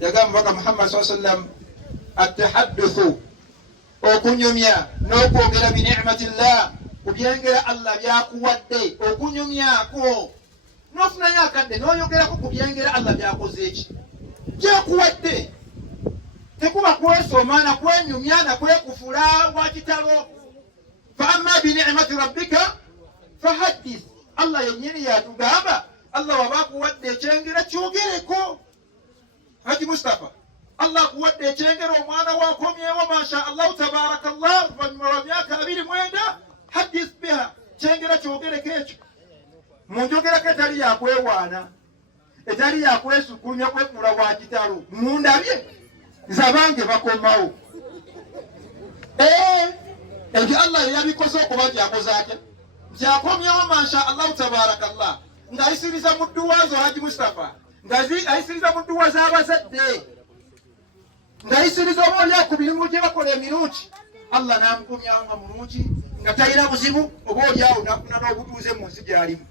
yagamba baka Muhammad sallallahu alaihi wasallam at-tahaddathu okunyumya n'okwogera bi ni'matillah kubyengera Allah byakuwadde okunyumyako nofunayo akadde n'oyogerako kubyengera Allah byakoze eki byakuwadde tekuba kwesoma na kwenyumya na kwekufula wakitalo fa amma bi ni'mati rabbika fahaddith Allah yennyini yatugamba Allah wabakuwadde ekyengera kyogereko Haji Mustafa Allah kuwadde ekyengera omwana wakomyewo masha Allah tabarakallah oluvannyuma lwa myaka 29 hadith biha kyengera kyogereko ekyo munjogerako etali yakwewaana etali yakwesukumya kwekula wakitalo mundabye nzabange bakomawo ebyo Allah yabikoze okuba nti akoze atya nti akomyewo masha Allah tabarakallah ng'ayisiriza mu dduwa zo Haji Mustafa ng'ayisiriza mu dduwa z'abazadde ng'ayisiriza oba oli ku mirimu gye bakola emirundi Allah n'amukomyawo nga mulungi nga talina buzibu oba oli awo n'afuna n'obutuuze mu nsi gy'alimu.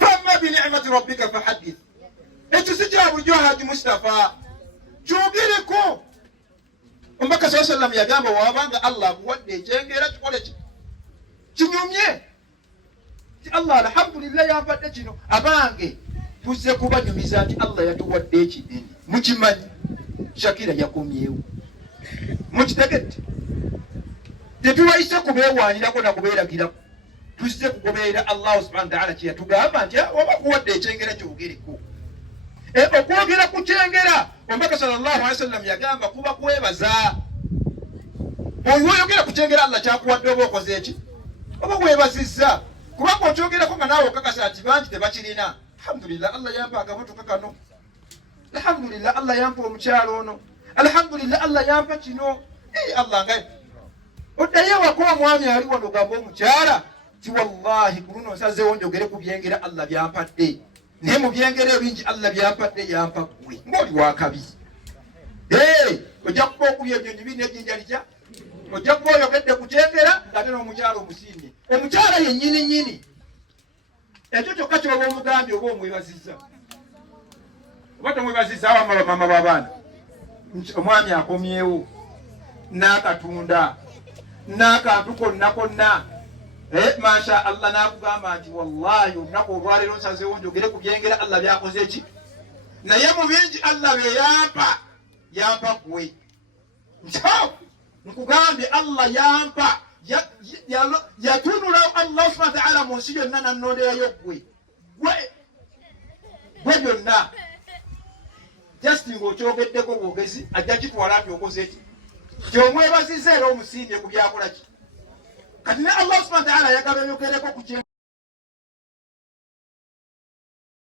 Famma bi ni'mati rabbika fahaddith ekyo si kya bulijjo Haji Mustafa kyogereko. Omubaka sallallahu alaihi wasallam yagamba wabanga Allah akuwadde ekyengera kikole ki kinyumye ti Allah alhamdulillah yampadde kino abange tuzze kubanyumiza nti Allah yatuwadde ekinene mukimanyi Shakira yakomyewo mukitegedde tetuwayise kubeewaanirako na kubeeragirako tuzze kugoberera Allah subhanahu wa ta'ala kyeyatugamba nti oba kuwadde ekyengera kyogereko okwogera ku kyengera omubaka sallallahu alaihi wasallam yagamba kuba kwebaza oyogera ku kyengera Allah kyakuwadde oba okoze eki oba webazizza kubanga okyogerako nga naawe okakasa nti bangi tebakirina. Alhamdulillah Allah yampa akamotoka kano, alhamdulillah Allah yampa omukyalo ono, alhamdulillah Allah yampa kino. Allah nga oddayo wako omwami ali wano gamba omukyala ti wallahi ku luno nsazeewo njogere ku byengera Allah byampadde naye mu byengera ebingi Allah byampadde yampa ggwe ng'oli wakabi. Ojja kuba okulya ebyonyi bino ejjinja litya ojja kuba oyogedde ku kyengera ng'ate n'omukyala omusiimye omukyala yennyini nnyini ekyo kyokka kyoba omugambye oba omwebazizza oba tomwebazizza awamala mama b'abaana omwami akomyewo n'akatunda n'akantu konna konna masha Allah n'akugamba nti wallahi olunaku olwaleero nsazeewo njogere ku byengera Allah byakoze eki naye mu bingi Allah bye yampa ggwe nkugambye Allah yampa yatunula Allah subhanahu wa ta'ala mu nsi yonna nannonderayo ggwe byonna just ng'okyogeddeko bwogezi ajja kitwala nti okoze eki kyomwebazizza era omusiimye ku byakola ki kati ne Allah subhanahu wa ta'ala yagaba yogereko ku